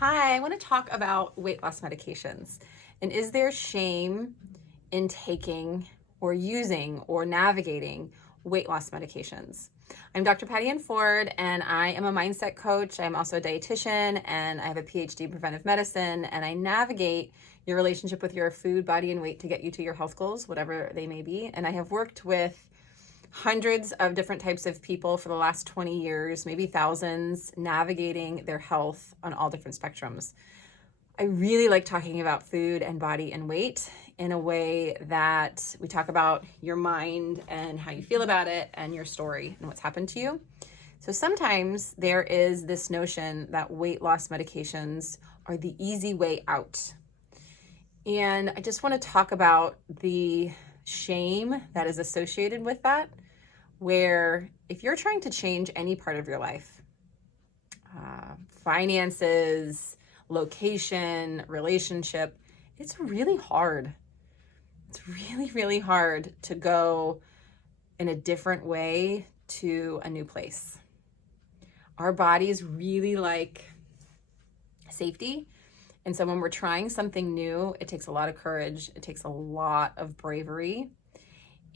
Hi, I want to talk about weight loss medications. And is there shame in taking or using or navigating weight loss medications? I'm Dr. Patty Ann Ford, and I am a mindset coach. I'm also a dietitian, and I have a PhD in preventive medicine, and I navigate your relationship with your food, body, and weight to get you to your health goals, whatever they may be. And I have worked with hundreds of different types of people for the last 20 years, maybe thousands, navigating their health on all different spectrums. I really like talking about food and body and weight in a way that we talk about your mind and how you feel about it and your story and what's happened to you. So sometimes there is this notion that weight loss medications are the easy way out. And I just want to talk about the shame that is associated with that, where if you're trying to change any part of your life, finances, location, relationship, it's really hard. It's really, really hard to go in a different way to a new place. Our bodies really like safety. And so when we're trying something new, it takes a lot of courage. It takes a lot of bravery.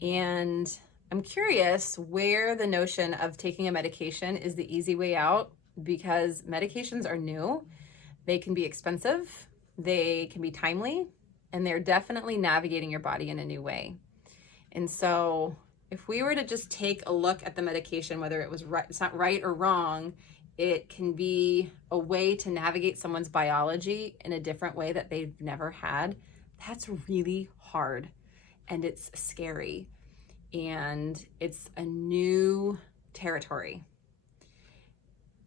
And I'm curious where the notion of taking a medication is the easy way out, because medications are new. They can be expensive, they can be timely, and they're definitely navigating your body in a new way. And so if we were to just take a look at the medication, whether it was right, it's not right or wrong, it can be a way to navigate someone's biology in a different way that they've never had. That's really hard, and it's scary, and it's a new territory.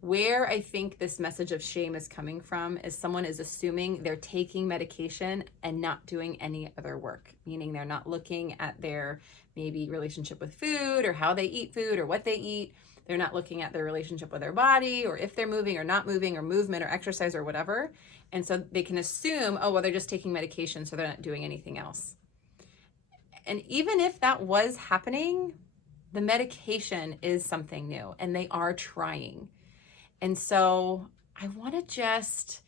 Where I think this message of shame is coming from is someone is assuming they're taking medication and not doing any other work, meaning they're not looking at their maybe relationship with food or how they eat food or what they eat. They're not looking at their relationship with their body or if they're moving or not moving or movement or exercise or whatever. And so they can assume, oh, well, they're just taking medication, so they're not doing anything else. And even if that was happening, the medication is something new and they are trying. And so I want to just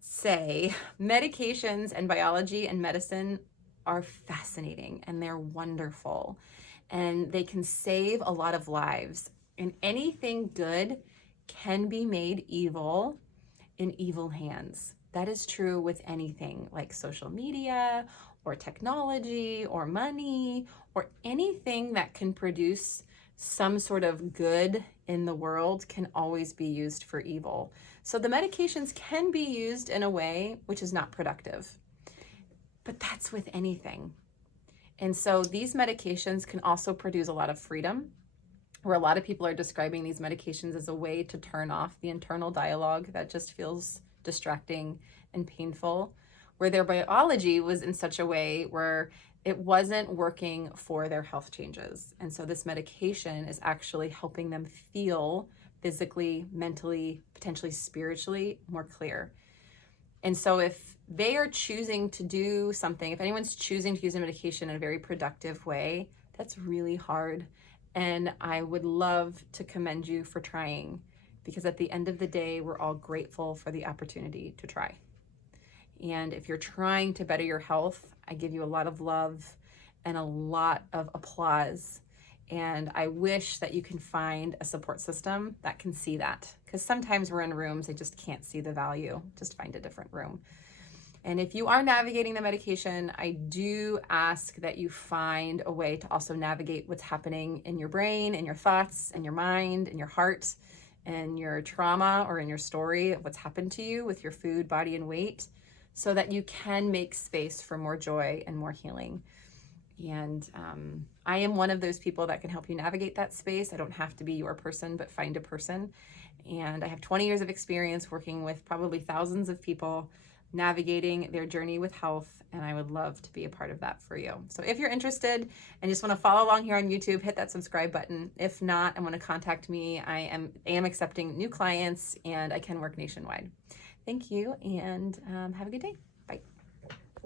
say medications and biology and medicine are fascinating and they're wonderful and they can save a lot of lives. And anything good can be made evil in evil hands. That is true with anything like social media or technology or money or anything that can produce some sort of good in the world can always be used for evil. So the medications can be used in a way which is not productive, but that's with anything. And so these medications can also produce a lot of freedom, where a lot of people are describing these medications as a way to turn off the internal dialogue that just feels distracting and painful, where their biology was in such a way where it wasn't working for their health changes. And so this medication is actually helping them feel physically, mentally, potentially spiritually more clear. And so if they are choosing to do something, if anyone's choosing to use a medication in a very productive way, that's really hard. And I would love to commend you for trying, because at the end of the day, we're all grateful for the opportunity to try. And if you're trying to better your health, I give you a lot of love and a lot of applause. And I wish that you can find a support system that can see that. Because sometimes we're in rooms, they just can't see the value. Just find a different room. And if you are navigating the medication, I do ask that you find a way to also navigate what's happening in your brain, in your thoughts, in your mind, in your heart, and your trauma or in your story of what's happened to you with your food, body, and weight, so that you can make space for more joy and more healing. And I am one of those people that can help you navigate that space. I don't have to be your person, but find a person. And I have 20 years of experience working with probably thousands of people navigating their journey with health, and I would love to be a part of that for you. So if you're interested and just want to follow along here on YouTube, hit that subscribe button. If not, and want to contact me, I am accepting new clients and I can work nationwide. Thank you, and have a good day.